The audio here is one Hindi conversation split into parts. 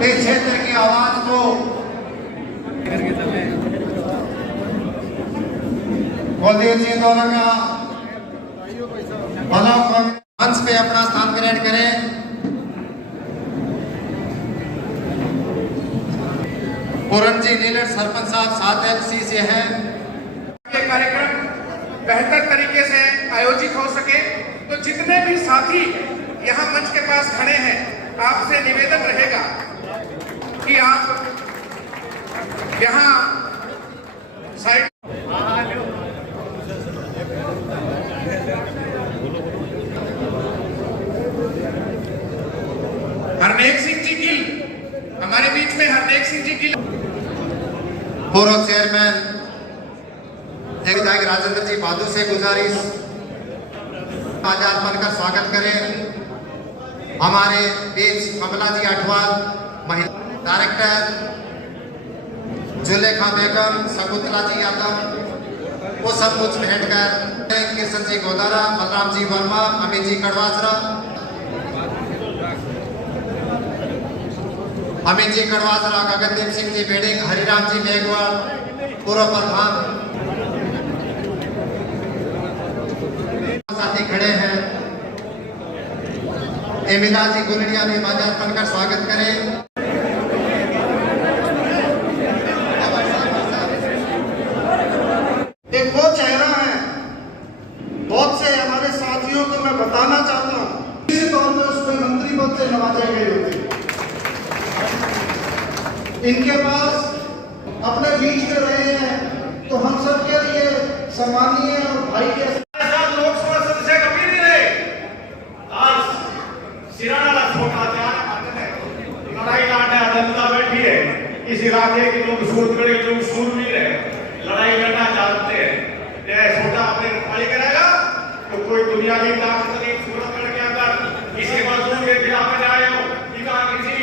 इस क्षेत्र की आवाज को कुलदीप जी दोनों का मंच पे अपना स्थान ग्रहण करें। पूरन जी नीलट सरपंच साहब 7LC से हैं। ये कार्यक्रम बेहतर तरीके से आयोजित हो सके तो जितने भी साथी यहाँ मंच के पास खड़े हैं, आपसे निवेदन रहेगा कि आप यहाँ साइड हरनेक सिंह जी गिल हमारे बीच में, हरनेक सिंह जी गिल पूर्व चेयरमैन विधायक राजेंद्र जी बहादुर से गुजारिश आजाद बनकर स्वागत करें। हमारे बीच कमला जी अठवाल, महिला डायरेक्टर जुलेखा बेगम, शकुंतला जी यादव, वो सब कुछ भेंट कर किशन जी गोदारा, बलराम जी वर्मा, अमित जी कड़वासरा, अमित जी कड़वासरा, गगनदीप सिंह जी बेड़िंग, हरिराम जी मेघवाल, पूर्व प्रधान साथी खड़े हैं। एमिला जी गुलड़िया भी माल्यार्पण कर स्वागत करें। एक वो चेहरा है, बहुत से हमारे साथियों को मैं बताना चाहता हूँ, इसी तौर पर उसमें मंत्री पद से नवाजे गए होते। इनके पास अपने बीच में रहे हैं तो हम सबके लिए सम्मानीय और भाई के लोकसभा सदस्य कभी नहीं रहे। आज सिराना छोटा लड़ाई लाट है, जनता बैठी है, इस इलाके के लोग सूरगढ़ के लोग सूरवीर है, लड़ाई लड़ना जानते हैं। छोटा अपने पाली करेगा तो कोई दुनिया की ताकत नहीं। सूरगढ़ के अंदर किसी मजदूर के खिलाफ में आए हो, किसी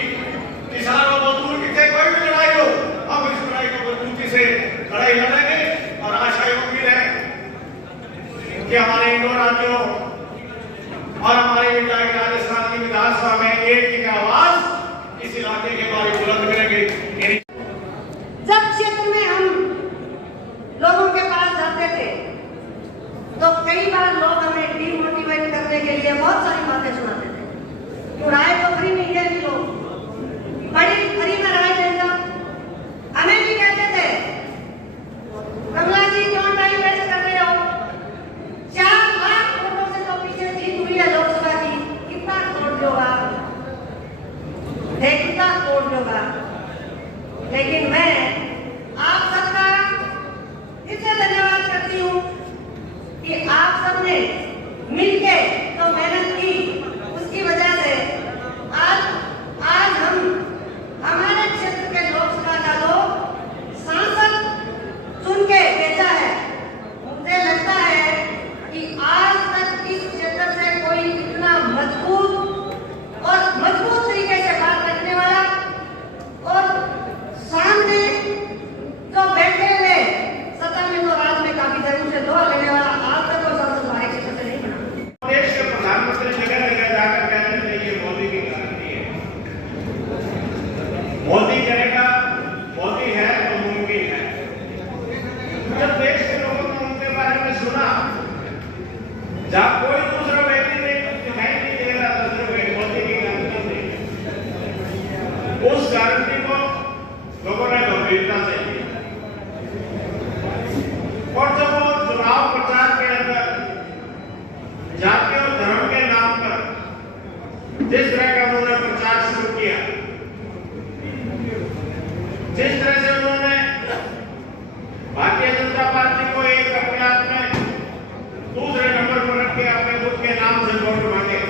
किसान और मजदूर की कोई भी लड़ाई हो, हम इस लड़ाई को मजबूती से लड़ाई लड़ेंगे और आशा उम्मीद है कि हमारे इंदौर राज्यों और हमारे विधायक राजस्थान की विधानसभा में एक ही आवाज इस इलाके के बारे में बुलंद करेंगे। जब क्षेत्र में हम लोगों के पास जाते थे तो कई बार लोग हमें डीमोटिवेट करने के लिए बहुत सारी बातें सुनाते थे। तो राय तो फ्री नहीं देती, लोग बड़ी फ्री में राय देना। हमें भी कहते थे कमला जी क्यों टाइम वेस्ट कर रहे हो, 4 लाख वोटों से तो पीछे जीत हुई है लोकसभा की, कितना तोड़ दोगा, कितना तोड़ दोगा। लेकिन मैं आप सबका इससे धन्यवाद करती हूँ कि आप सबने मिलके तो मेहनत की, उसकी वजह से आज हम हमारे क्षेत्र के लोकसभा का लोग सांसद चुन के भेजा है। मुझे लगता है कि आज तक इस क्षेत्र से कोई इतना मजबूत तरीके से बात रखने वाला और सामने जो बैठे हुए सत्ता में तो रात में काफी जरूर से दुआ लेने वाला आज तक कोई सांसद हमारे क्षेत्र से नहीं बना। देश के प्रधानमंत्री जगह जगह जाकर कहते थे ये मोदी की गारंटी है, मोदी करेगा, मोदी है तो मुमकिन है। जब देश के लोगों ने उनके बारे में सुना, जब कोई दूसरा व्यक्ति ने दिखाई नहीं दे रहा था, सिर्फ मोदी की गारंटी थी, उस गारंटी को लोगों ने गंभीरता से लिया। और जब वो चुनाव प्रचार के अंदर जाति और धर्म के नाम पर जिस तरह का उन्होंने प्रचार शुरू किया, जिस तरह से उन्होंने भारतीय जनता पार्टी को एक अपने आप में दूसरे नंबर पर रख के अपने खुद के नाम से वोट मांगे,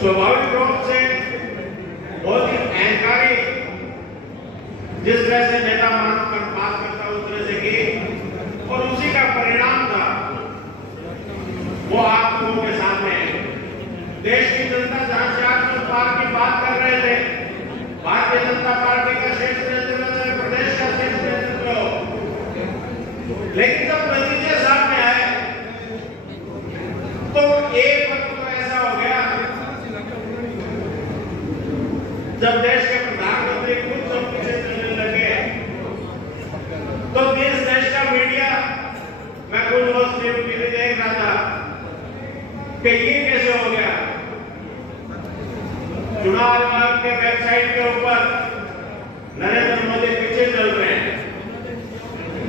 स्वाभाविक रूप से बहुत ही अहंकारी जिस तरह से नेता मानकर बात करता उस तरह से की, और उसी का परिणाम था वो आप लोगों के सामने है। देश की जनता जहां 400 पार की बात कर रहे थे, भारतीय जनता पार्टी का शीर्ष नेतृत्व, प्रदेश का शीर्ष नेतृत्व, लेकिन जब नतीजे सामने आए तो एक वक्त तो ऐसा हो गया जब देश के प्रधानमंत्री खुद सब पीछे चलने लगे तो देश का मीडिया, मैं कुछ रोज टीवी देख रहा था कि ये कैसे हो गया। चुनाव आयोग के वेबसाइट के ऊपर नरेंद्र मोदी पीछे चल रहे हैं,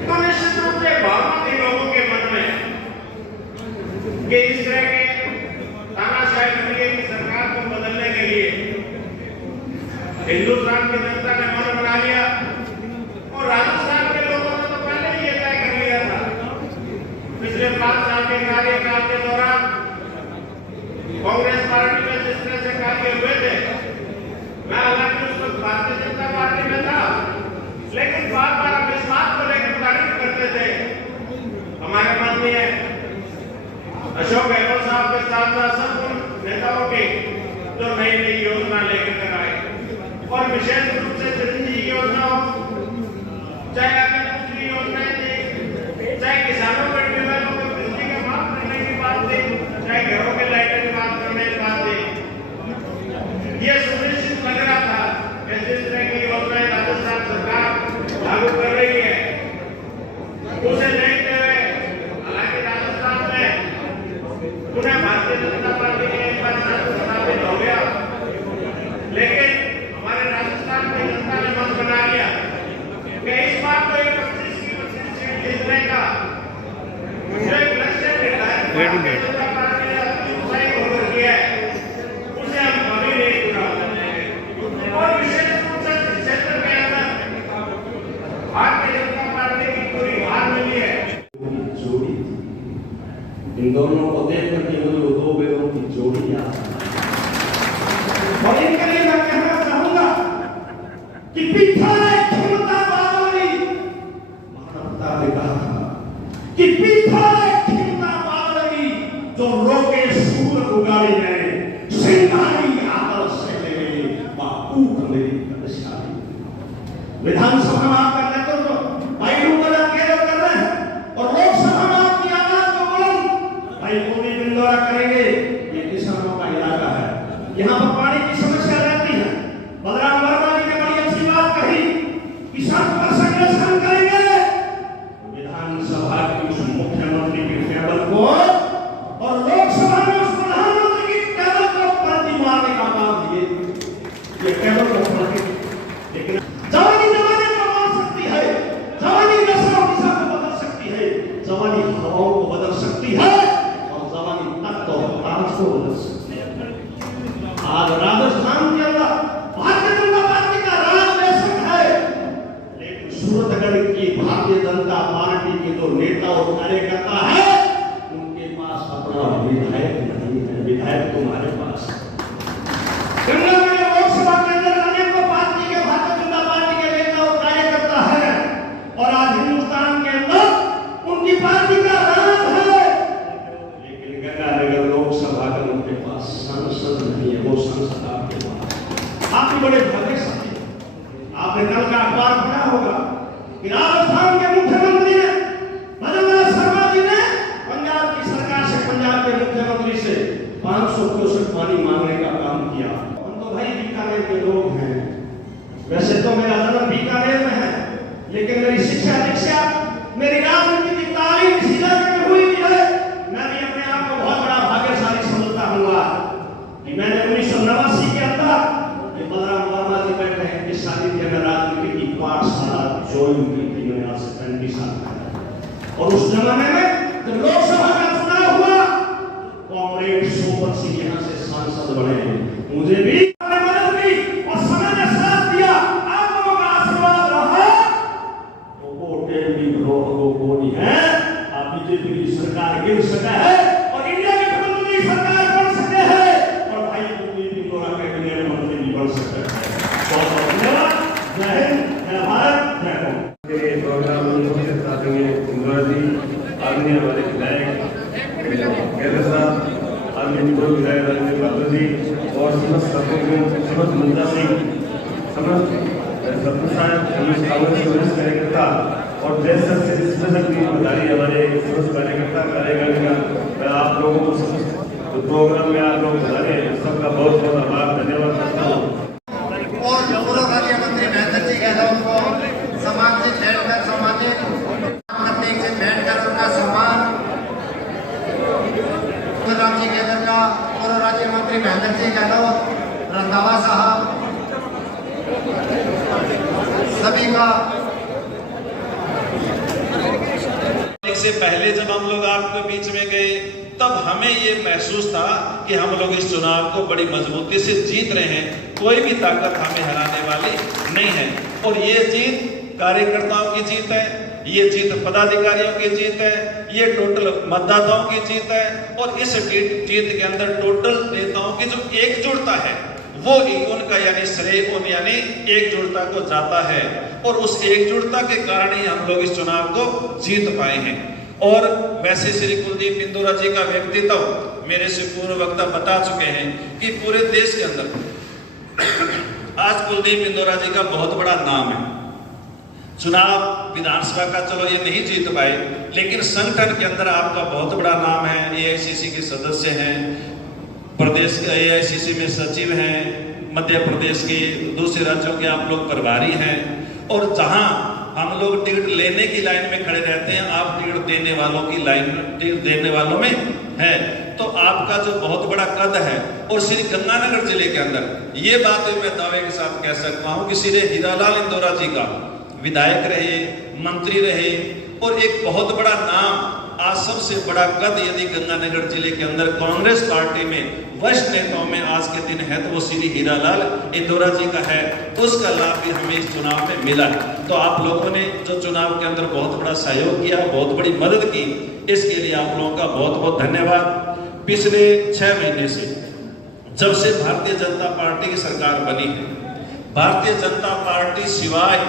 तो निश्चित रूप से भावना थी लोगों के मन में कि इस तरह के तानाशाही नजरिए की सरकार को बदलने के लिए हिंदुस्तान की जनता ने मन बना लिया और राजस्थान के लोगों ने तो पहले ही ये तय कर लिया था। पिछले 5 साल के कार्यकाल के दौरान कांग्रेस पार्टी में जिस तरह से कार्य हुए थे, मैं हालांकि उस वक्त भारतीय जनता पार्टी में था, लेकिन बार बार हम इस बात को लेकर तारीफ करते थे। हमारे माननीय अशोक गहलोत साहब के साथ साथ सब उन नेताओं की जो नई नई योजना लेकर आए, और विशेष रूप से चिरंजीवी योजना हो, चाहे अगर दूसरी योजनाएं थी, चाहे किसानों के ट्यूबवेलों को बिजली के माफ करने की बात थी, चाहे घरों के लाइटों की बात करने की बात थी, ये सुनिश्चित लग रहा था कि जिस तरह की योजनाएं राजस्थान सरकार लागू कर रही है उसे देखते हुए, हालांकि राजस्थान में पुनः भारतीय जनता पार्टी ने एक बार स्थापित हो गया, लेकिन हमारे राजस्थान की जनता ने मन बना लिया कि इस बार को 25 की 25 सीट जीतने का जो एक लक्ष्य निर्धारित भारतीय जनता पार्टी ने अपनी ऊंचाई होकर किया है, उसे हम कभी नहीं पूरा होने देंगे। और विशेष रूप से इस क्षेत्र के अंदर भारतीय जनता पार्टी की पूरी हार मिली है। जोड़ी इन दोनों को देख करके मुझे दो बेरों की जोड़ी याद और इनके लिए मैं कहना चाहूंगा कि पीछा क्षमता बावरी, मानवता ने कहा था कि पीछा क्षमता बावरी जो रोके सूर उगाड़ी गए, सिंगारी आदर से ले बापू मेरी कदशाली। विधानसभा में आपका नेतृत्व भाई रूपला केरल कर रहे हैं और लोकसभा में आपकी आवाज को बुलंद भाई मोदी बिंदौरा करेंगे। ये किसानों का इलाका है, यहाँ पर पानी की समस्या रहती है। बलराम वर्मा जी ने बड़ी अच्छी बात कही, किसान पर संरक्षण करेंगे। विधानसभा की उस मुख्यमंत्री की टेबल को और लोकसभा में उस प्रधानमंत्री की टेबल को पलटी मारने का काम ये टेबल को पलटी। लेकिन जवानी जमाने को मार सकती है, जवानी नस्लों दिशा को बदल सकती है, जवानी हवाओं को बदल सकती है और जवानी तत्व और ताज को बदल सकती है। आज राजस्थान के अंदर भारतीय जनता पार्टी का राज बेशक है, लेकिन सूरतगढ़ की भारतीय जनता पार्टी के जो नेता और कार्यकर्ता है, उनके पास अपना विधायक नहीं है। विधायक तुम्हारे पास गंगा में लोकसभा के अंदर अनेकों पार्टी के भारतीय जनता पार्टी के नेता और कार्यकर्ता है, और आज हिंदुस्तान के अंदर उनकी पार्टी का राज है, लेकिन गंगानगर लोकसभा का उनके पास सांसद नहीं है। वो सांसद आपके पास, आप भी बड़े भाग्यशाली। आपने कल का अखबार पढ़ा होगा कि राजस्थान के मुख्यमंत्री ने भजनलाल शर्मा जी ने पंजाब की सरकार से, पंजाब के मुख्यमंत्री से 500 क्यूसेक पानी मांगने का काम किया। हम तो भाई बीकानेर के लोग हैं, वैसे तो मेरा जन्म बीकानेर में है, लेकिन मेरी शिक्षा दीक्षा, मेरी राजनीति की तालीम इसी जगह में हुई है। मैं भी अपने आप को बहुत बड़ा भाग्यशाली समझता हूँ कि मैंने 1989 के अंदर बलराम वर्मा जी बैठे हैं इस शादी के अंदर राजनीति की पाठशाला ज्वाइन की थी। मैंने आज से 35 साल पहले, और उस जमाने में जब लोकसभा का चुनाव हुआ, कॉमरेड सोपत सिंह यहाँ से सांसद बने, मुझे भी मदद की और समय ने साथ दिया। आप लोगों का आशीर्वाद रहा तो वोटे भी को नहीं है। आप बीजेपी की सरकार गिर सका है और इंडिया की प्रधानमंत्री सरकार बन सके है, और भाई मोदी बिंदौरा कैबिनेट मंत्री भी बन सकते हैं। बहुत बहुत धन्यवाद। जय हिंद, जय भारत, जय हिंद। प्रोग्राम में इंदौर जी, आदरणीय हमारे विधायक केरल साहब, आदरणीय पूर्व विधायक राजेंद्र बाबू जी और समस्त समस्त मुद्दा सिंह, समस्त सत्य साहब, पुलिस कांग्रेस के वरिष्ठ कार्यकर्ता और देश से की बधाई हमारे समस्त कार्यकर्ता कार्यकारिणी आप लोगों को समस्त प्रोग्राम में आप लोग बधाई सबका बहुत बहुत आभार धन्यवाद करता हूँ। राउत, रंधावा साहब, सभी का से पहले जब हम लोग आपके बीच में गए तब हमें ये महसूस था कि हम लोग इस चुनाव को बड़ी मजबूती से जीत रहे हैं, कोई भी ताकत हमें हराने वाली नहीं है। और ये जीत कार्यकर्ताओं की जीत है, ये जीत पदाधिकारियों की जीत है, ये टोटल मतदाताओं की जीत है। और इस जीत के अंदर टोटल नेताओं की जो एकजुटता है वो उनका यानी श्रेय उन यानी एकजुटता को जाता है। और उस एकजुटता के कारण ही हम लोग इस चुनाव को जीत पाए हैं। और वैसे श्री कुलदीप इंदौरा जी का व्यक्तित्व मेरे से पूर्व वक्ता बता चुके हैं कि पूरे देश के अंदर आज कुलदीप इंदौरा जी का बहुत बड़ा नाम है। चुनाव विधानसभा का चलो ये नहीं जीत पाए, लेकिन संगठन के अंदर आपका बहुत बड़ा नाम है। AICC के सदस्य हैं, प्रदेश के AICC में सचिव हैं, मध्य प्रदेश के दूसरे राज्यों के आप लोग प्रभारी हैं। और जहां हम लोग टिकट लेने की लाइन में खड़े रहते हैं, आप टिकट देने वालों की लाइन में, टिकट देने वालों में है। तो आपका जो बहुत बड़ा कद है। और श्री गंगानगर जिले के अंदर ये बात मैं दावे के साथ कह सकता हूं कि श्री हीरालाल इंदौरा जी का विधायक रहे, मंत्री रहे और एक बहुत बड़ा नाम, आज सबसे बड़ा कद यदि गंगानगर जिले के अंदर कांग्रेस पार्टी में वरिष्ठ नेताओं में आज के दिन है तो वो श्री हीरालाल इंदौरा जी का है। उसका लाभ भी हमें इस चुनाव में मिला। तो आप लोगों ने जो चुनाव के अंदर बहुत बड़ा सहयोग किया, बहुत बड़ी मदद की, इसके लिए आप लोगों का बहुत बहुत धन्यवाद। पिछले 6 महीने से जब से भारतीय जनता पार्टी की सरकार बनी है, भारतीय जनता पार्टी सिवाय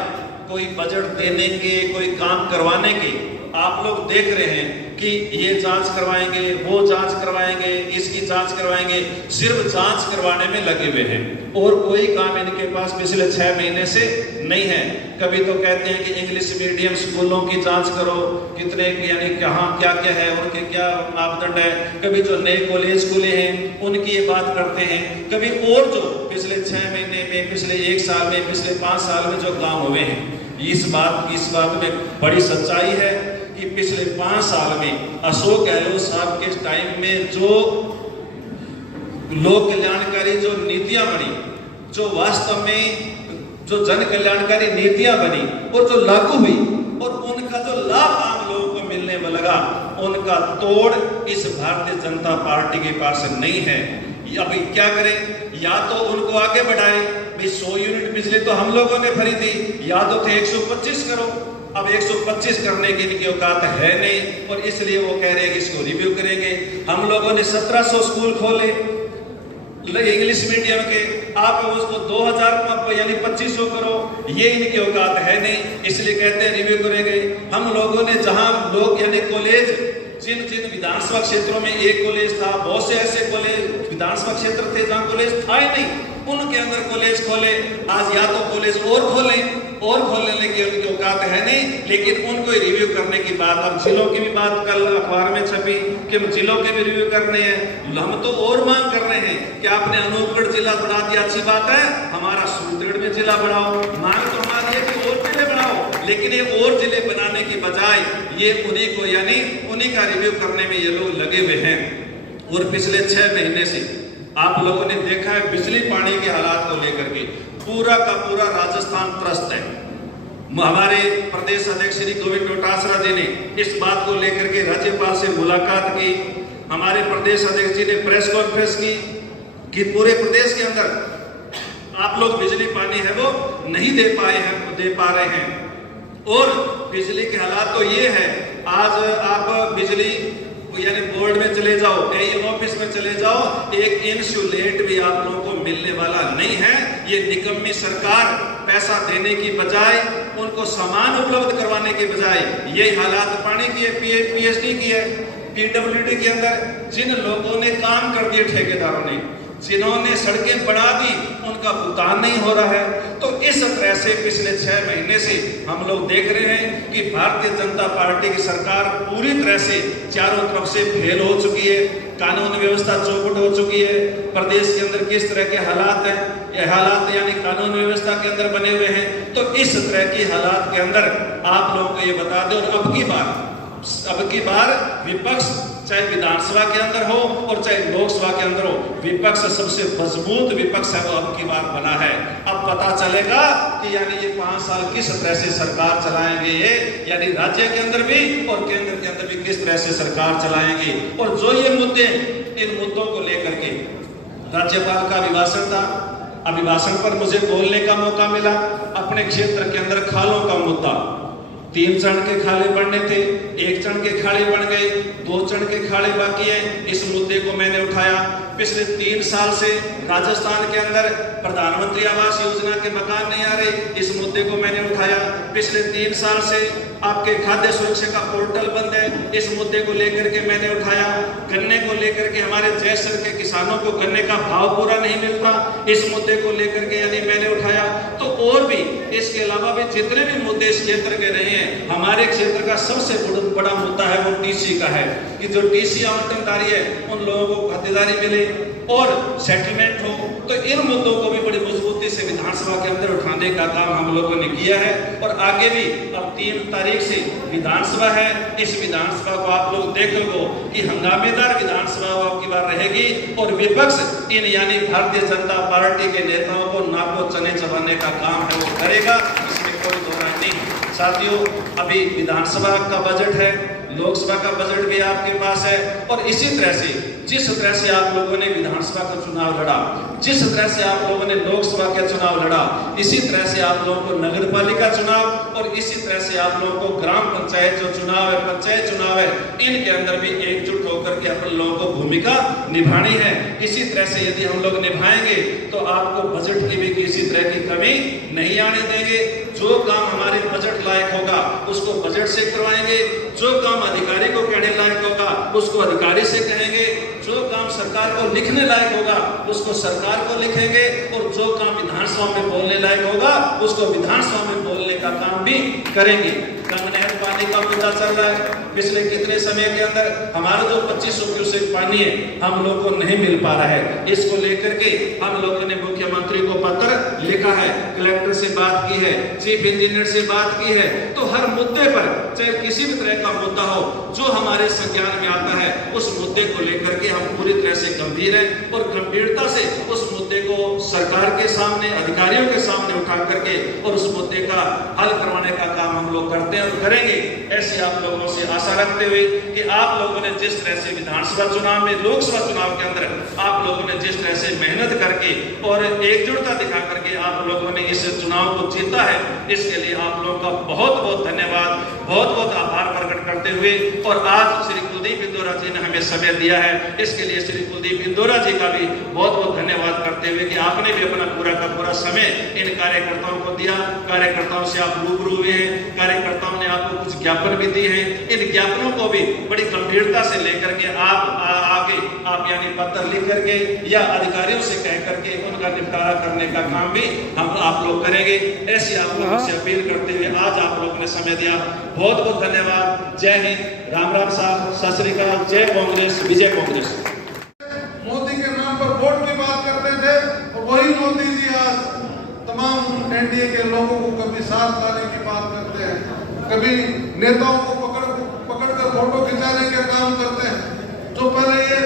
कोई बजट देने के, कोई काम करवाने के, आप लोग देख रहे हैं कि ये जांच करवाएंगे, वो जांच करवाएंगे, इसकी जांच करवाएंगे, सिर्फ जांच करवाने में लगे हुए हैं और कोई काम इनके पास पिछले 6 महीने से नहीं है। कभी तो कहते हैं कि इंग्लिश मीडियम स्कूलों की जांच करो, कितने यानी कहाँ क्या क्या है, उनके क्या मापदंड है। कभी जो नए कॉलेज खुले हैं उनकी ये बात करते हैं। कभी और जो पिछले 6 महीने में, पिछले 1 साल में, पिछले 5 साल में जो काम हुए हैं, इस बात में बड़ी सच्चाई है कि पिछले 5 साल में अशोक गहलोत साहब के टाइम में जो लोक कल्याणकारी जो नीतियां बनी, जो वास्तव में जो जन कल्याणकारी नीतियां बनी और जो लागू हुई और उनका जो लाभ आम लोगों को मिलने में लगा, उनका तोड़ इस भारतीय जनता पार्टी के पास नहीं है। अभी क्या करें, या तो उनको आगे बढ़ाए, 100 यूनिट बिजली तो हम लोगों ने खरीदी, या तो थे 125 करो। अब 125 करने की इनकी औकात है नहीं और इसलिए वो कह रहे हैं कि इसको रिव्यू करेंगे। हम लोगों ने 1700 स्कूल खोले इंग्लिश मीडियम के, आप उसको 2000 यानी 2500 करो, ये इनकी औकात है नहीं, इसलिए कहते हैं रिव्यू करेंगे। हम लोगों ने जहां लोग यानी कॉलेज, जिन जिन विधानसभा क्षेत्रों में एक कॉलेज था, बहुत से ऐसे कॉलेज विधानसभा क्षेत्र थे जहां कॉलेज था ही नहीं, उनके अंदर कॉलेज खोले। आज या तो कॉलेज और खोलने की उनकी औकात है नहीं, लेकिन उनको रिव्यू करने की बात। अब जिलों की भी बात कल अखबार में छपी कि हम जिलों के भी रिव्यू करने हैं। हम तो और मांग कर रहे हैं कि आपने अनूपगढ़ जिला बढ़ा दिया, अच्छी बात है, हमारा सूरतगढ़ में जिला बढ़ाओ। मांग तो हमारी है कि और जिले बढ़ाओ, लेकिन ये और जिले बनाने की बजाय ये उन्हीं को यानी उन्हीं का रिव्यू करने में ये लोग लगे हुए हैं। और पिछले 6 महीने से आप लोगों ने देखा है बिजली पानी के हालात को लेकर के पूरा का पूरा राजस्थान त्रस्त है। हमारे प्रदेश अध्यक्ष श्री गोविंद डोटासरा जी ने इस बात को लेकर के राज्यपाल से मुलाकात की। हमारे प्रदेश अध्यक्ष जी ने प्रेस कॉन्फ्रेंस की कि पूरे प्रदेश के अंदर आप लोग बिजली पानी है वो नहीं दे पा रहे हैं। और बिजली के हालात तो ये है, आज आप बिजली यानी बोर्ड में चले जाओ, AE ऑफिस में चले जाओ, एक इंसुलेट भी आप लोगों को मिलने वाला नहीं है। ये निकम्मी सरकार पैसा देने की बजाय, उनको सामान उपलब्ध करवाने के बजाय ये हालात पानी की है, PHD की है, PWD के अंदर जिन लोगों ने काम कर दिए, ठेकेदारों ने जिन्होंने सड़कें बना दी, उनका भुगतान नहीं हो रहा है। तो इस तरह से पिछले 6 महीने से हम लोग देख रहे हैं कि भारतीय जनता पार्टी की सरकार पूरी तरह से चारों तरफ से फेल हो चुकी है। कानून व्यवस्था चौपट हो चुकी है। प्रदेश के अंदर किस तरह के हालात हैं, ये हालात यानी कानून व्यवस्था के अंदर बने हुए हैं। तो इस तरह की हालात के अंदर आप लोगों को ये बता दें, और अब की बार विपक्ष चाहे विधानसभा के अंदर हो और चाहे लोकसभा के अंदर हो, विपक्ष सबसे मजबूत विपक्ष है वो अब की बार बना है। अब पता चलेगा कि यानी ये 5 साल किस तरह से सरकार चलाएंगे, ये यानी राज्य के अंदर भी और केंद्र के अंदर भी किस तरह से सरकार चलाएंगे। और जो ये मुद्दे, इन मुद्दों को लेकर के राज्यपाल का अभिभाषण था, अभिभाषण पर मुझे बोलने का मौका मिला। अपने क्षेत्र के अंदर खालों का मुद्दा, 3 चरण के खाले बनने थे, 1 चरण के खाले बन गए, 2 चरण के खाले बाकी है। इस मुद्दे को मैंने उठाया। पिछले 3 साल से राजस्थान के अंदर प्रधानमंत्री आवास योजना के मकान नहीं आ रहे, इस मुद्दे को मैंने उठाया। पिछले 3 साल से आपके खाद्य सुरक्षा का पोर्टल बंद है, इस मुद्दे को लेकर के मैंने उठाया। गन्ने को लेकर के हमारे जैसर के किसानों को गन्ने का भाव पूरा नहीं मिलता, इस मुद्दे को लेकर के यानी मैंने उठाया। तो और भी इसके अलावा भी जितने भी मुद्दे इस क्षेत्र के रहे हैं, हमारे क्षेत्र का सबसे बड़ा मुद्दा है वो टीसी का है कि जो टीसी आवंटनदारी है उन लोगों को खातेदारी मिले और सेटलमेंट हो। तो इन मुद्दों को भी बड़ी मजबूती से विधानसभा के अंदर उठाने का काम हम लोगों ने किया है और आगे भी। अब 3 तारीख से विधानसभा है, इस विधानसभा को आप लोग देख लो कि हंगामेदार विधानसभा आपकी बार रहेगी और विपक्ष इन यानी भारतीय जनता पार्टी के नेताओं को नाको चने चबाने का काम है वो करेगा, इसमें कोई दो राय नहीं। साथियों, अभी विधानसभा का बजट है, लोकसभा का बजट भी आपके पास है और इसी तरह से जिस तरह से आप लोगों ने विधानसभा का चुनाव लड़ा, जिस तरह से आप लोगों ने लोकसभा का चुनाव लड़ा, इसी तरह से आप लोगों को नगर पालिका चुनाव और इसी तरह से आप लोगों को ग्राम पंचायत जो चुनाव है, पंचायत चुनाव है, इनके अंदर भी एकजुट होकर के अपन लोगों को भूमिका निभानी है। इसी तरह से यदि हम लोग निभाएंगे तो आपको बजट की भी किसी तरह की कमी नहीं आने देंगे। जो काम हमारे बजट लायक होगा उसको बजट से करवाएंगे, जो काम अधिकारी को कहने लायक होगा उसको अधिकारी से कहेंगे, जो काम सरकार को लिखने लायक होगा उसको सरकार को लिखेंगे और जो काम विधानसभा में बोलने लायक होगा उसको विधानसभा में बोलने का काम भी करेंगे। नहर पानी का मुद्दा चल रहा है, पिछले कितने समय के अंदर हमारा जो 2500 क्यूसेक पानी है हम लोग को नहीं मिल पा रहा है। इसको लेकर के हम लोगों ने मुख्यमंत्री को पत्र लिखा है, कलेक्टर से बात की है, चीफ इंजीनियर से बात की है। तो हर मुद्दे पर चाहे किसी भी तरह का मुद्दा हो जो हमारे संज्ञान में आता है उस मुद्दे को लेकर के हम पूरी तरह से गंभीर है और गंभीरता से उस मुद्दे को सरकार के सामने, अधिकारियों के सामने उठा करके और उस मुद्दे का हल करवाने का काम हम लोग करते हैं और करेंगे। ऐसी आप लोगों से आशा रखते हुए कि आप लोगों ने जिस तरह से विधानसभा चुनाव में, लोकसभा चुनाव के अंदर आप लोगों ने जिस तरह से मेहनत करके और एकजुटता दिखा करके आप लोगों ने इस चुनाव को जीता है, इसके लिए आप लोगों का बहुत बहुत धन्यवाद, बहुत बहुत आभार प्रकट करते हुए और आज श्री कुलदीप इंदौरा जी ने हमें समय दिया है, इसके लिए श्री कुलदीप इंदौरा जी का भी बहुत बहुत धन्यवाद करते हुए कि आपने भी अपना पूरा का पूरा समय इन कार्यकर्ताओं को दिया। कार्यकर्ताओं से आप रूबरू हुए हैं, कार्यकर्ताओं ने आपको कुछ ज्ञापन भी दिए हैं, इन ज्ञापनों को भी बड़ी गंभीरता से लेकर के आप यानी पत्र लिख करके या अधिकारियों से कह करके उनका निपटारा करने का काम भी हम आप लोग करेंगे। ऐसी आप लोगों से अपील करते हुए आज आप लोगों ने समय दिया, बहुत बहुत धन्यवाद। जय हिंद, राम राम साहब, सत श्री अकाल, जय कांग्रेस, विजय कांग्रेस। मोदी के नाम पर वोट की बात करते थे और वही मोदी जी आज तमाम एनडीए के लोगों को कभी साथ लाने की बात करते हैं, कभी नेताओं को पकड़ कर फोटो खिंचाने के काम करते हैं। जो पहले ये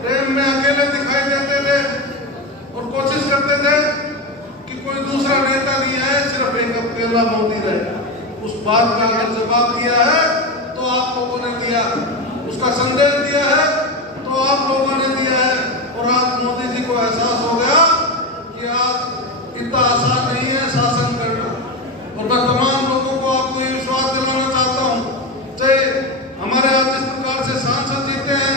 प्रेम में अकेले दिखाई देते थे और कोशिश करते थे कि कोई दूसरा नेता नहीं है, सिर्फ एक अकेला मोदी रहे, उस बात का अगर जवाब दिया है तो आप लोगों ने दिया, उसका संदेश दिया है तो आप लोगों ने दिया है। और आज मोदी जी को एहसास हो गया कि आज इतना आसान नहीं है शासन करना। और मैं तमाम लोगों को आपको ये विश्वास दिलाना चाहता हूँ, चाहे हमारे आज जिस प्रकार से सांसद जीते हैं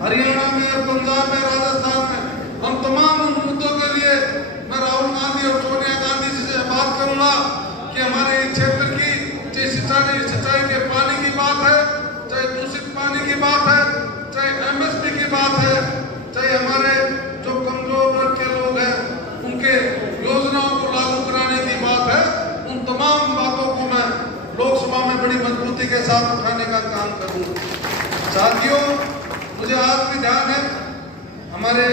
हरियाणा में, पंजाब में, राजस्थान में, हम तमाम उन मुद्दों के लिए मैं राहुल गांधी और सोनिया गांधी जी से बात करूंगा कि हमारे क्षेत्र की चाहे सिंचाई के पानी की बात है, चाहे दूषित पानी की बात है, चाहे एमएसपी की बात है, चाहे हमारे जो कमजोर वर्ग के लोग हैं उनके योजनाओं को लागू कराने की बात है, उन तमाम बातों को मैं लोकसभा में बड़ी मजबूती के साथ उठाने का काम करूंगा। साथियों, मुझे आज भी ध्यान है हमारे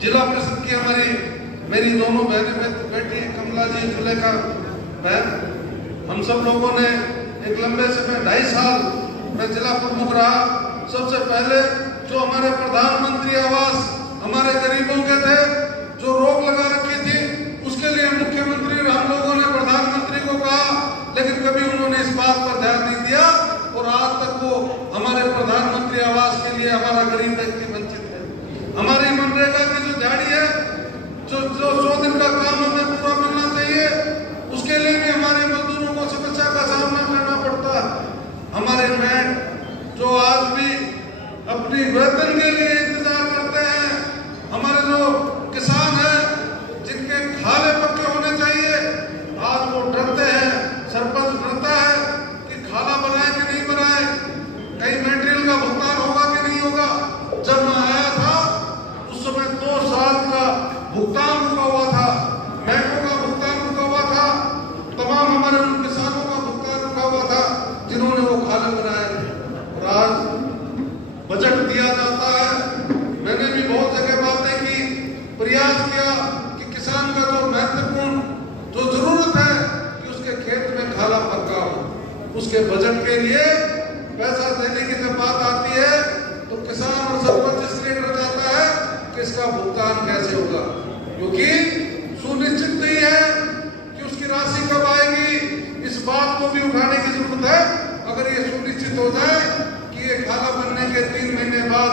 जिला परिषद की मेरी दोनों बहनें बेटी कमला जी, जुलेखा बहन, हम सब लोगों ने एक लंबे समय 2.5 साल मैं जिला प्रमुख रहा सबसे पहले जो हमारे प्रधानमंत्री आवास हमारे गरीबों के थे, जो रोक लगा रखी थी, उसके लिए मुख्यमंत्री और हम लोगों ने प्रधानमंत्री को कहा, लेकिन कभी उन्होंने इस बात पर ध्यान नहीं दिया और आज तक वो हमारे प्रधानमंत्री आवास के लिए हमारा गरीब व्यक्ति वंचित है। हमारी मनरेगा की जो दिहाड़ी है, जो 100 दिन का काम हमें पूरा मिलना चाहिए, उसके लिए भी हमारे मजदूरों को समस्या का सामना करना पड़ता है। हमारे मैट जो आज भी अपनी वेतन के लिए इंतजार करते हैं, हमारे जो किसान हैं जिनके खाले पक्के होने चाहिए, आज वो डरते हैं। सरपंच डरता है कि खाला बनाए कि नहीं बनाए, कहीं मटेरियल का भुगतान होगा कि नहीं होगा। जब मैं आया था उस समय 2 साल का भुगतान रुका हुआ था, बैंकों का भुगतान रुका हुआ था, तमाम हमारे उन किसानों का भुगतान रुका हुआ था जिन्होंने वो खाले बनाए थे। और आज बजट दिया जाता है, मैंने भी बहुत जगह बातें की, प्रयास किया कि किसान का जो महत्वपूर्ण जो जरूरत है कि उसके खेत में खाला पक्का हो, उसके बजट के लिए पैसा देने की जब बात आती है तो किसान और सरपंच इसलिए डर जाता है कि इसका भुगतान कैसे होगा, क्योंकि सुनिश्चित नहीं है कि उसकी राशि कब आएगी। इस बात को भी उठाने की जरूरत है। अगर ये सुनिश्चित हो जाए कि ये खाला बनने के 3 महीने बाद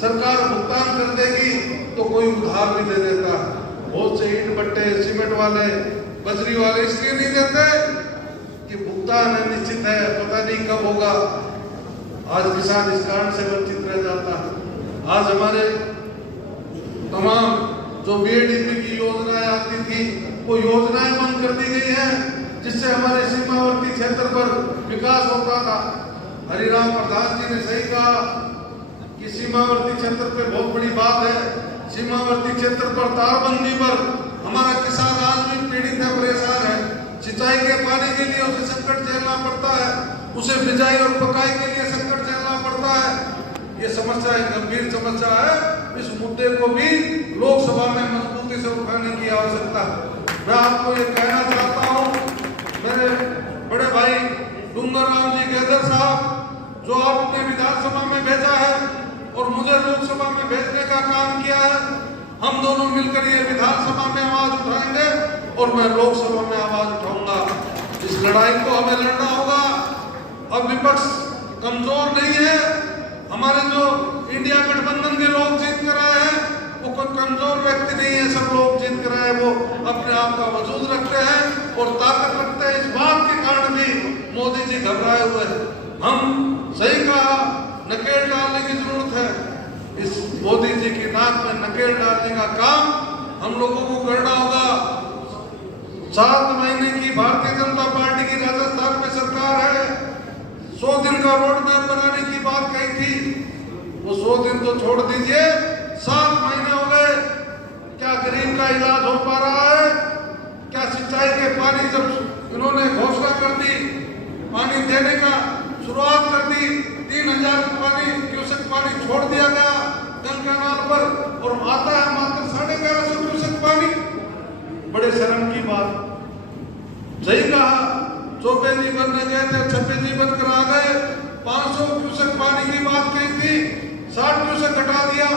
सरकार भुगतान कर देगी तो कोई उधार भी दे देता है। बहुत से ईंट भट्टे, सीमेंट वाले, बजरी वाले इसलिए नहीं देते कि भुगतान निश्चित है, पता नहीं कब होगा। आज किसान इस कारण से वंचित रह जाता है। आज हमारे तमाम जो बीएडीपी की योजनाएं आती थी, वो योजनाएं बंद कर दी गई हैं, जिससे हमारे सीमावर्ती क्षेत्र पर विकास होता था। हरिराम प्रधान जी ने सही कहा कि सीमावर्ती क्षेत्र पे बहुत बड़ी बात है। सीमावर्ती क्षेत्र पर तारबंदी पर हमारा किसान आज भी पीड़ित है, परेशान है। सिंचाई के पानी के लिए उसे संकट झेलना पड़ता है, उसे बिजाई और पकाई के लिए संकट झेलना पड़ता है। ये समस्या एक गंभीर समस्या है। इस मुद्दे को भी लोकसभा में मजबूती से उठाने की आवश्यकता है। मैं आपको ये कहना चाहता हूँ, मेरे बड़े भाई डूंगर राम जी गैदर साहब, जो आपने विधानसभा में भेजा है और मुझे लोकसभा में भेजने का काम किया है, हम दोनों मिलकर ये विधानसभा में आवाज उठाएंगे और मैं लोकसभा में आवाज उठाऊंगा। इस लड़ाई को हमें लड़ना होगा। अब विपक्ष कमजोर नहीं है। हमारे जो इंडिया गठबंधन के लोग जीत कर आए हैं, वो कोई कमजोर व्यक्ति नहीं है। सब लोग जीत कर आए, वो अपने आप का वजूद रखते हैं और ताकत रखते हैं। इस बात के कारण भी मोदी जी घबराए हुए हैं। हम सही कहा, नकेल डालने की जरूरत है। इस मोदी जी की नाक में नकेल डालने का काम हम लोगों को करना होगा। 7 महीने की भारतीय जनता पार्टी की राजस्थान में सरकार है। 100 दिन का रोड मैप बनाने की बात कही थी, वो 100 दिन तो छोड़ दीजिए, 7 महीने हो गए। क्या गरीब का इलाज हो पा रहा है? क्या सिंचाई के पानी जब इन्होंने घोषणा कर दी, पानी देने का शुरुआत कर दी, 3000 क्यूसेक पानी छोड़ दिया गया गंगा नाल पर और आता है मात्र 1150 क्यूसेक पानी। बड़े शर्म की बात। सही कहा, चौबे जी बनने गए थे, छब्बे जी बनकर आ गए। 500 क्यूसेक पानी की बात कही थी, 60 क्यूसेक घटा दिया।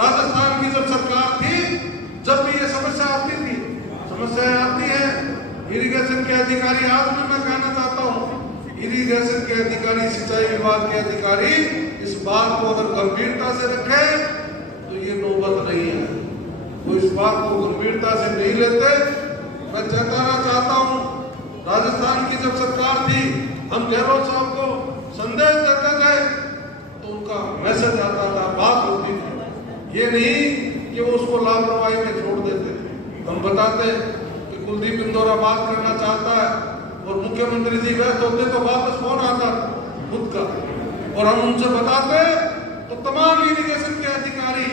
राजस्थान की जब सरकार थी, जब भी ये समस्या आती थी, समस्याएं आती है। इरिगेशन के अधिकारी, आज भी मैं कहना चाहता हूँ, इरिगेशन के अधिकारी, सिंचाई विभाग के अधिकारी इस बात को अगर गंभीरता से रखें तो ये नौबत नहीं है। वो इस बात को गंभीरता से नहीं लेते। मैं चेताना चाहता हूँ, राजस्थान की जब सरकार थी, हम गहलोत साहब को संदेश देते थे तो उनका मैसेज आता था, बात होती थी। ये नहीं कि वो उसको लापरवाही में छोड़ देते। हम बताते कि कुलदीप इंदौरा बात करना चाहता है और मुख्यमंत्री जी व्यस्त होते तो वापस फोन आता खुद का, और हम उनसे बताते तो तमाम इरिगेशन के अधिकारी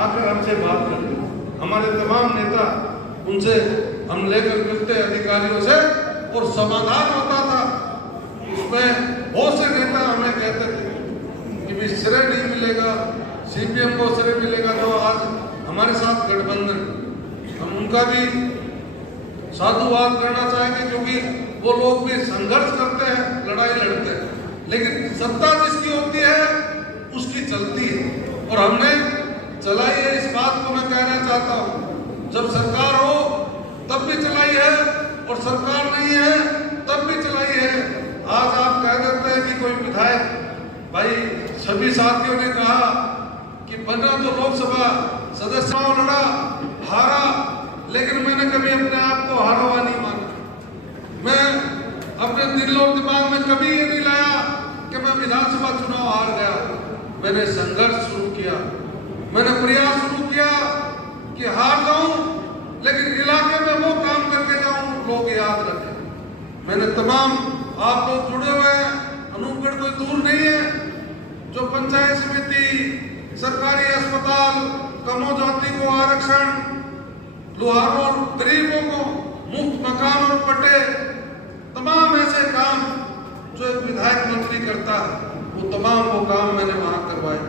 आकर हमसे बात करते। हमारे तमाम नेता, उनसे हम लेकर मिलते अधिकारियों से और समाधान होता था। उसमें बहुत से नेता हमें कहते थे कि भी श्रेय नहीं मिलेगा, सीपीएम को श्रेय मिलेगा। तो आज हमारे साथ गठबंधन, हम उनका भी साधुवाद करना चाहेंगे, क्योंकि वो लोग भी संघर्ष करते हैं, लड़ाई लड़ते हैं, लेकिन सत्ता जिसकी होती है उसकी चलती है और हमने चलाई है। इस बात को मैं कहना चाहता हूँ, जब सरकार हो तब भी चलाई है और सरकार नहीं है तब भी चलाई है। आज आप कह देते हैं कि कोई विधायक, भाई सभी साथियों ने कहा कि बना तो लोकसभा सदस्य लड़ा, हारा, लेकिन मैंने कभी अपने आप को हारा हुआ नहीं माना। मैं अपने दिल और दिमाग में कभी ये नहीं लाया कि मैं विधानसभा चुनाव हार गया। मैंने संघर्ष शुरू किया, मैंने प्रयास शुरू किया कि हार जाऊं लेकिन इलाके में वो काम करके जाऊं लोग याद रखें। मैंने तमाम, आप लोग जुड़े हुए हैं, अनूपगढ़ कोई दूर नहीं है, जो पंचायत समिति, सरकारी अस्पताल, कमो जाति को आरक्षण, लोहारों और गरीबों को मुफ्त मकान और पट्टे, तमाम ऐसे काम जो एक विधायक मंत्री करता है, वो तमाम वो काम मैंने वहां करवाए।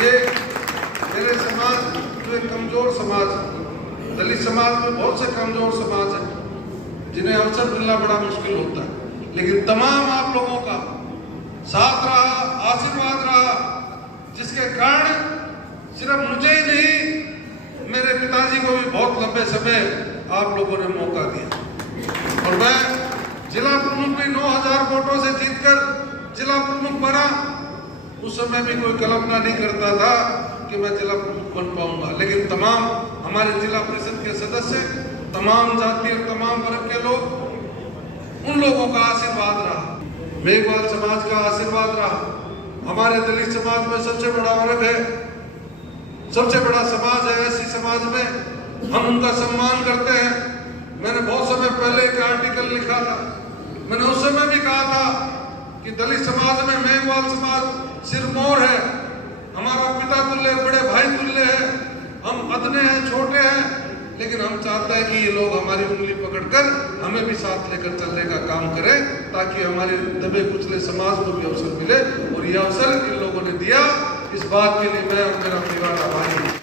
ये मेरे समाज जो एक कमजोर समाज, दलित समाज में बहुत से कमजोर समाज है जिन्हें अवसर मिलना बड़ा मुश्किल होता है, लेकिन तमाम आप लोगों का साथ रहा, आशीर्वाद रहा, जिसके कारण सिर्फ मुझे ही नहीं, मेरे पिताजी को भी बहुत लंबे समय आप लोगों ने मौका दिया। और मैं जिला प्रमुख भी 9000 वोटों से जीतकर जिला प्रमुख बना। उस समय भी कोई कल्पना नहीं करता था कि मैं जिला प्रमुख बन पाऊंगा, लेकिन तमाम हमारे जिला परिषद के सदस्य, तमाम जाति और तमाम वर्ग के लोग, उन लोगों का आशीर्वाद रहा, मेघवाल समाज का आशीर्वाद रहा। हमारे दलित समाज में सबसे बड़ा वर्ग है, सबसे बड़ा समाज है, ऐसी समाज में हम उनका सम्मान करते हैं। मैंने बहुत समय पहले एक आर्टिकल लिखा था, मैंने उस समय भी कहा था कि दलित समाज में मेघवाल समाज सिरमौर है, हमारा पिता तुल्य, बड़े भाई तुल्य है, हम अदने हैं, छोटे हैं, लेकिन हम चाहते हैं कि ये लोग हमारी उंगली पकड़कर हमें भी साथ लेकर चलने का काम करें, ताकि हमारे दबे कुचले समाज को भी अवसर मिले। और ये अवसर इन लोगों ने दिया, इस बात के लिए मैं और मेरा परिवार आभारी हूं।